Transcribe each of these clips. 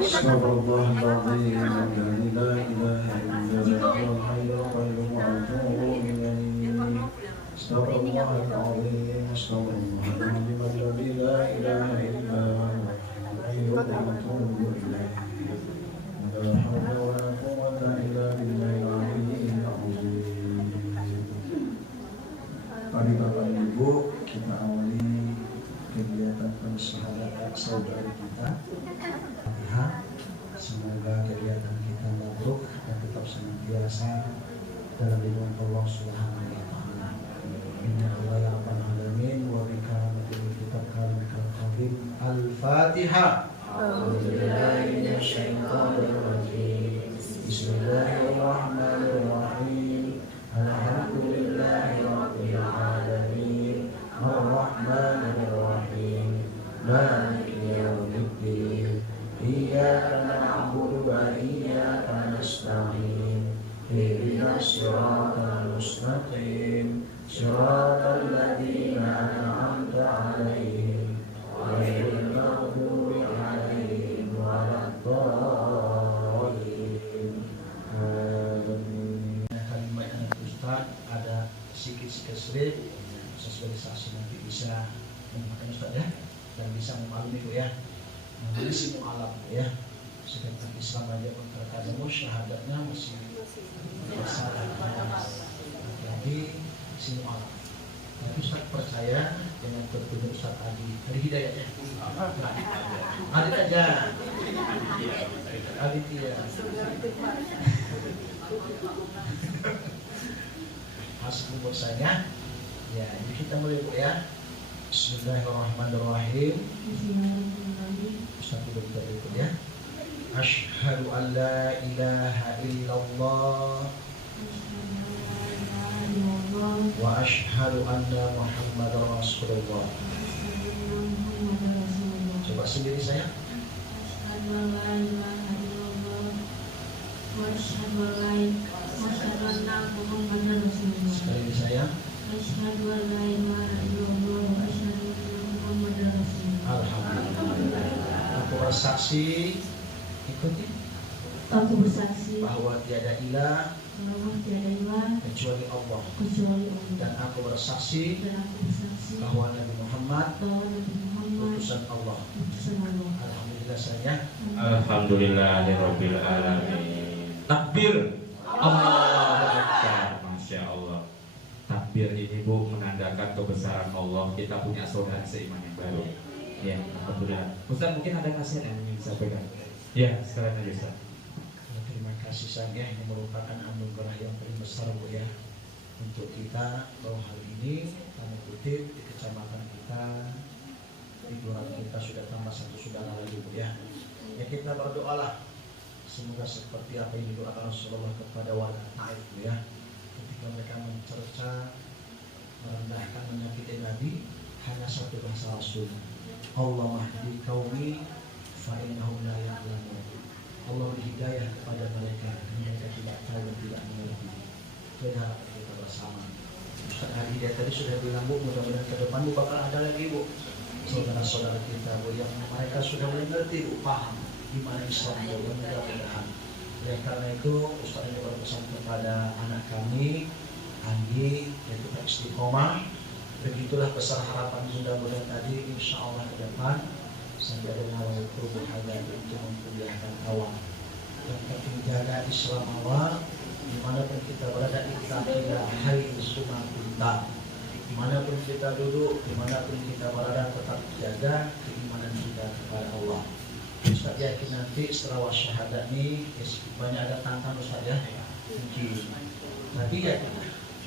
استغفر الله العظيم الذي لا إله إلا هو الحي القيوم وأتوب إليه. استغفر الله العظيم استغفر الله العظيم الذي لا إله إلا هو الحي وأتوب إليه. لا حول ولا قوة إلا بالله العلي العظيم. Mari Bapak Ibu, kita awali kegiatan persahabatan saudara kita. Semoga kegiatan kita mabrur dan tetap senantiasa dalam lindungan Allah Subhanahu wa taala. Inna lillahi wa inna ilaihi raji'un. Wa bika nabiyyu kitab kalamikal qadim. Al-Fatihah. A'udzubillahi minasyaitonir rajim. Bismillahirrahmanirrahim. Alhamdulillahi rabbil alamin. Ar-Rahmanir Rahim. Maliki yaumiddin. Iyyaka na'budu wa iyyaka nasta'in. Ihdinas siratal mustaqim. Siratal ladzina an'amta 'alaihim ghairil maghdubi 'alaihim waladdallin. Amin. Kalimat anak Ustaz ada sedikit sulit. Sesuai saksi nanti bisa menggunakan Ustaz ya, dan bisa memaklumi itu ya. Namanya si mu'alaf ya. Sedangkan Islam aja pun terkadang syahadatnya masih masalah. Jadi si mu'alaf. Tapi Ustaz percaya dengan petunjuk Ustaz Adi Hidayat ya. Adit aja. Adit ya. Masuk buat saya. Ya, jadi kita mulai Bu ya. Bismillahirrahmanirrahim. Ustaz dulu kita ikut ya. Asyhadu an la ilaha illallah wa asyhadu anna Muhammadar Rasulullah. Coba sendiri saya. Asyhadu an la ilaha illallah wa asyhadu anna Muhammadar Rasulullah. Sekali saya. Asyhadu an la ilaha illallah wa asyhadu anna Muhammadar Rasulullah. Alhamdulillah. Aku bersaksi, ikuti. Aku bersaksi bahwa tiada ilah kecuali Allah. Dan aku bersaksi bahwa Nabi Muhammad utusan Allah. Alhamdulillah saya. Alhamdulillahirabbil alamin. Takbir. Allahu Akbar. Masya Allah. Takbir ini Bu menandakan kebesaran Allah. Kita punya saudara seiman yang baru. Ya, alhamdulillah. Ustaz mungkin ada nasihat yang ingin disampaikan. Ya, sekalian aja Ustaz. Terima kasih saya. Ini merupakan anugerah yang paling besar Bu ya untuk kita bahwa hari ini kami kutip di kecamatan kita, di kelurahan kita sudah tambah satu saudara lagi Bu ya. Ya kita berdoalah semoga seperti apa yang didoakan Rasulullah kepada warga Taif Bu ya. Ketika mereka mencerca, merendahkan, menyakiti Nabi, hanya satu bahasa Rasul. Allah mahdi qaumi fa innahum la ya'lamun. Allah beri hidayah kepada mereka tidak tahu dan tidak mengerti. Kita kita bersama. Ustaz Hadi dia tadi sudah bilang Bu, mudah-mudahan ke depan Bu bakal ada lagi Bu saudara-saudara kita Bu yang mereka sudah mengerti Bu, paham di mana Islam Bu, mudah-mudahan. Ya karena itu Ustaz ini berpesan kepada anak kami Andi yaitu istiqomah. Begitulah besar harapan mudah-mudahan tadi insya Allah ke depan sampai dengan waktu berhadir untuk memperlihatkan awal dan penting jaga Islam awal dimanapun kita berada ittaqilah haitsu kunta, dimanapun kita duduk, dimanapun kita berada tetap jaga keimanan kita kepada Allah. Ustaz yakin nanti setelah wasyahadat ini banyak ada tantangan Ustaz ya mungkin nanti ya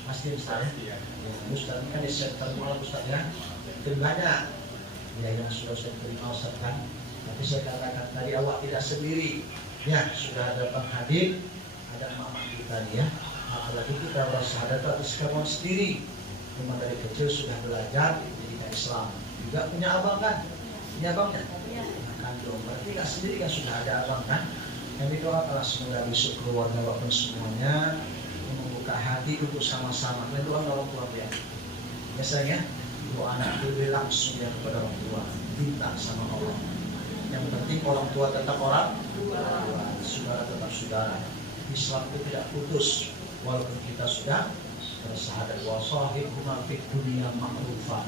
pasti Ustaz ya. Ustaz ini kan di sektor malam Ustaz ya itu banyak ya yang sudah saya terima Ustaz kan. Tapi saya katakan tadi awak tidak sendiri ya, sudah ada Bang Hadir, ada mama kita nih ya. Apalagi kita bersyahadat atas kawan sendiri memang dari kecil sudah belajar pendidikan Islam, juga punya abang kan, punya abangnya kandung, berarti nggak sendiri kan, sudah ada abang kan. Yang doakanlah semoga besok keluarga bapak semuanya membuka hati untuk sama-sama berdoa orang tua ya. Biasanya doa anak itu langsung ya kepada orang tua, minta sama Allah. Yang penting orang tua tetap orang tua, saudara tetap saudara. Islam itu tidak putus walaupun kita sudah bersahadat wa sahibhuma fid dunya ma'rufan.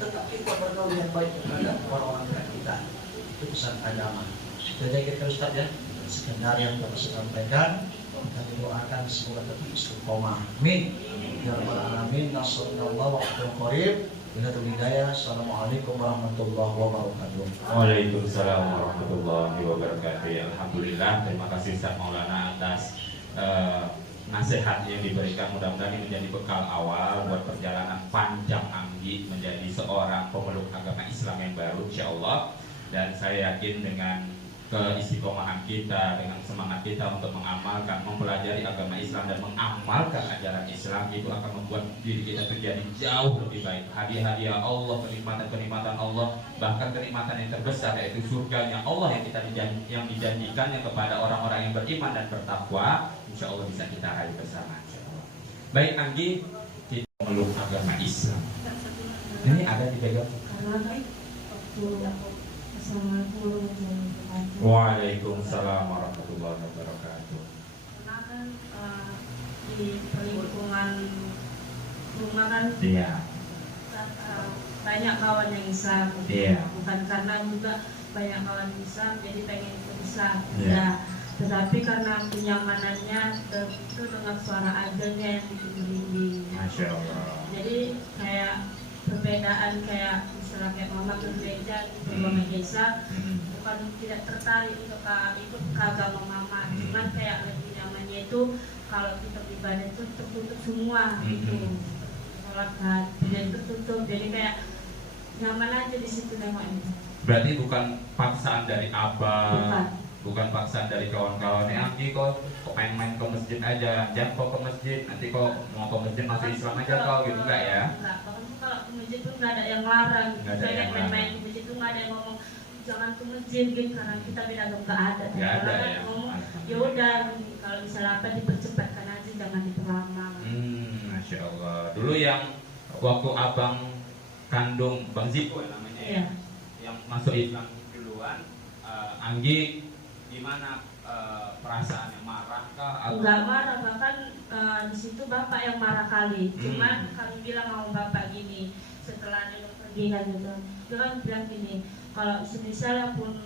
Tetap kita bergaul yang baik terhadap orang-orang dekat kita. Itu pesan agama. Sudah kita Ustaz ya. Sekedar yang dapat saya sampaikan. Kita doakan semoga tetap istiqomah. Amin. Ya rabbal alamin. Nasrullah wa qarib. Billahi hidayah. Assalamualaikum warahmatullahi wabarakatuh. Waalaikumsalam warahmatullahi wabarakatuh. Alhamdulillah, terima kasih Ustaz Maulana atas nasihat yang diberikan. Mudah-mudahan ini menjadi bekal awal buat perjalanan panjang Anggi menjadi seorang pemeluk agama Islam yang baru, insyaallah. Dan saya yakin dengan keistiqomahan kita, dengan semangat kita untuk mengamalkan, mempelajari agama Islam dan mengamalkan ajaran Islam, itu akan membuat diri kita menjadi jauh lebih baik. Hadiah-hadiah Allah, kenikmatan-kenikmatan Allah, bahkan kenikmatan yang terbesar yaitu surganya Allah yang dijanjikannya kepada orang-orang yang beriman dan bertakwa, insya Allah bisa kita raih bersama. Baik Anggi, kita memeluk agama Islam. Ini ada di pegang. Waalaikumsalam warahmatullahi wabarakatuh. Karena kan di lingkungan rumah kan banyak kawan yang Islam, bukan karena juga banyak kawan Islam jadi pengen ikut Islam, tetapi karena kenyamanannya itu dengan suara azannya yang bikin. Masya Allah. Jadi kayak perbedaan kayak misalnya kayak mama ke gereja ke Islam, bukan tidak tertarik untuk ikut ke agama mama, cuman kayak lebih nyamannya itu kalau kita ibadah itu tertutup semua gitu, sholat jadi tertutup, jadi kayak nyaman aja di situ namanya. Berarti bukan paksaan dari abang, bukan paksaan dari kawan-kawan. Anggi kok main-main ke masjid aja, jangan kok ke masjid, nanti kok mau ke masjid masuk Islam aja kau gitu, enggak ya? Enggak, kalau ke masjid tuh nggak ada yang larang. Kayak main-main ke masjid tuh nggak ada yang ngomong jangan ke masjid gitu, karena kita beda agama nggak ada. Nggak ada ya. Ngomong ya udah, kalau misalnya apa dipercepatkan aja, jangan diperlama. Masya Allah. Dulu yang waktu abang kandung Bang Ziko namanya ya, yang masuk Islam duluan, Anggi gimana perasaannya, marah kah? Enggak marah, bahkan di situ bapak yang marah kali. Cuman kami bilang sama bapak gini, setelah dia pergi kan gitu, dia kan bilang gini, kalau misalnya pun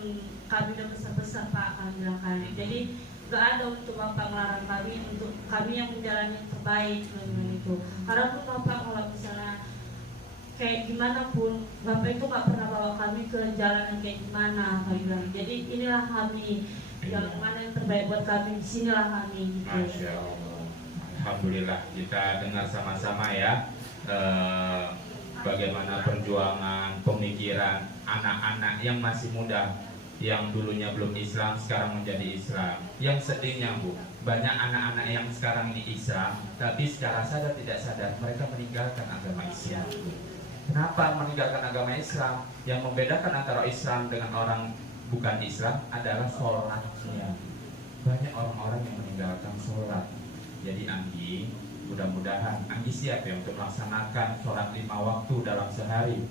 kami udah besar-besar pak, kami bilang kali. Jadi nggak ada untuk bapak melarang kami, untuk kami yang menjalani yang terbaik gitu. Karena pun bapak kalau misalnya kayak gimana pun, bapak itu nggak pernah bawa kami ke jalan yang kayak gimana, kami bilang. Jadi inilah kami, yang mana yang terbaik buat kami, disinilah kami gitu. Masya Allah. Alhamdulillah, kita dengar sama-sama ya bagaimana perjuangan pemikiran anak-anak yang masih muda, yang dulunya belum Islam sekarang menjadi Islam. Yang sedihnya Bu, banyak anak-anak yang sekarang ini Islam, tapi secara sadar tidak sadar mereka meninggalkan agama Islam. Kenapa meninggalkan agama Islam? Yang membedakan antara Islam dengan orang bukan Islam adalah sholatnya. Banyak orang-orang yang meninggalkan sholat. Jadi Anggi, mudah-mudahan Anggi siap ya untuk melaksanakan sholat 5 waktu dalam sehari.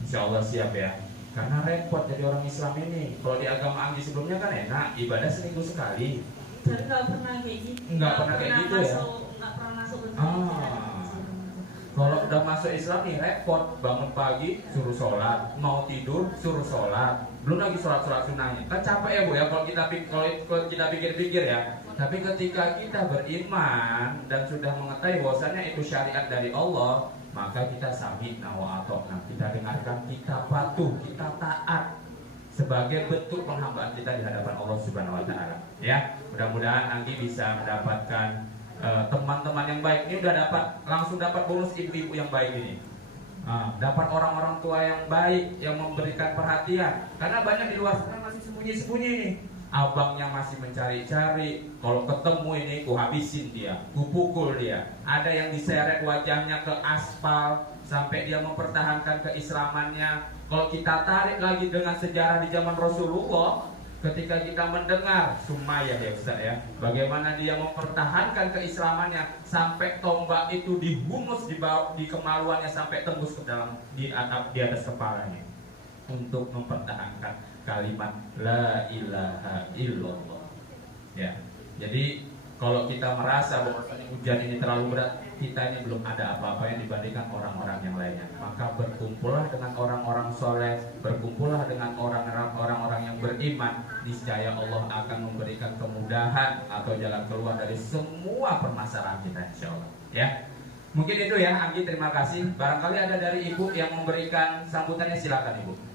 Insya Allah siap ya. Karena repot jadi orang Islam ini. Kalau di agama Anggi sebelumnya kan enak, ibadah seminggu sekali. Tapi nggak pernah kayak gitu. Nggak pernah kayak gitu ya. Nggak pernah masuk ke Kalau udah masuk Islam nih repot, bangun pagi suruh sholat, mau tidur suruh sholat, belum lagi sholat sunnahnya. Kan capek ya Bu ya kalau kita pikir-pikir ya. Tapi ketika kita beriman dan sudah mengetahui bahwasannya itu syariat dari Allah, maka kita sami'na wa ata'na, kita dengarkan, kita patuh, kita taat sebagai bentuk penghambaan kita di hadapan Allah Subhanahu wa taala. Ya, mudah-mudahan nanti bisa mendapatkan teman-teman yang baik. Ini udah langsung dapat bonus ibu-ibu yang baik ini. Dapat orang-orang tua yang baik yang memberikan perhatian. Karena banyak di luar sana masih sembunyi-sembunyi nih. Abangnya masih mencari-cari. Kalau ketemu ini, ku habisin dia, ku pukul dia. Ada yang diseret wajahnya ke aspal sampai dia mempertahankan keislamannya. Kalau kita tarik lagi dengan sejarah di zaman Rasulullah, ketika kita mendengar Sumayyah ya Ustaz ya, bagaimana dia mempertahankan keislamannya sampai tombak itu dihunus di kemaluannya sampai tembus ke dalam di atas kepalanya untuk mempertahankan kalimat la ilaha illallah. Ya. Jadi kalau kita merasa bahwa ujian ini terlalu berat, kita ini belum ada apa-apa yang dibandingkan orang-orang yang lainnya. Maka berkumpullah dengan orang-orang soleh, berkumpullah dengan orang-orang yang beriman. Niscaya Allah akan memberikan kemudahan atau jalan keluar dari semua permasalahan kita, insya Allah. Ya, mungkin itu ya, Anggi. Terima kasih. Barangkali ada dari Ibu yang memberikan sambutannya, silakan Ibu.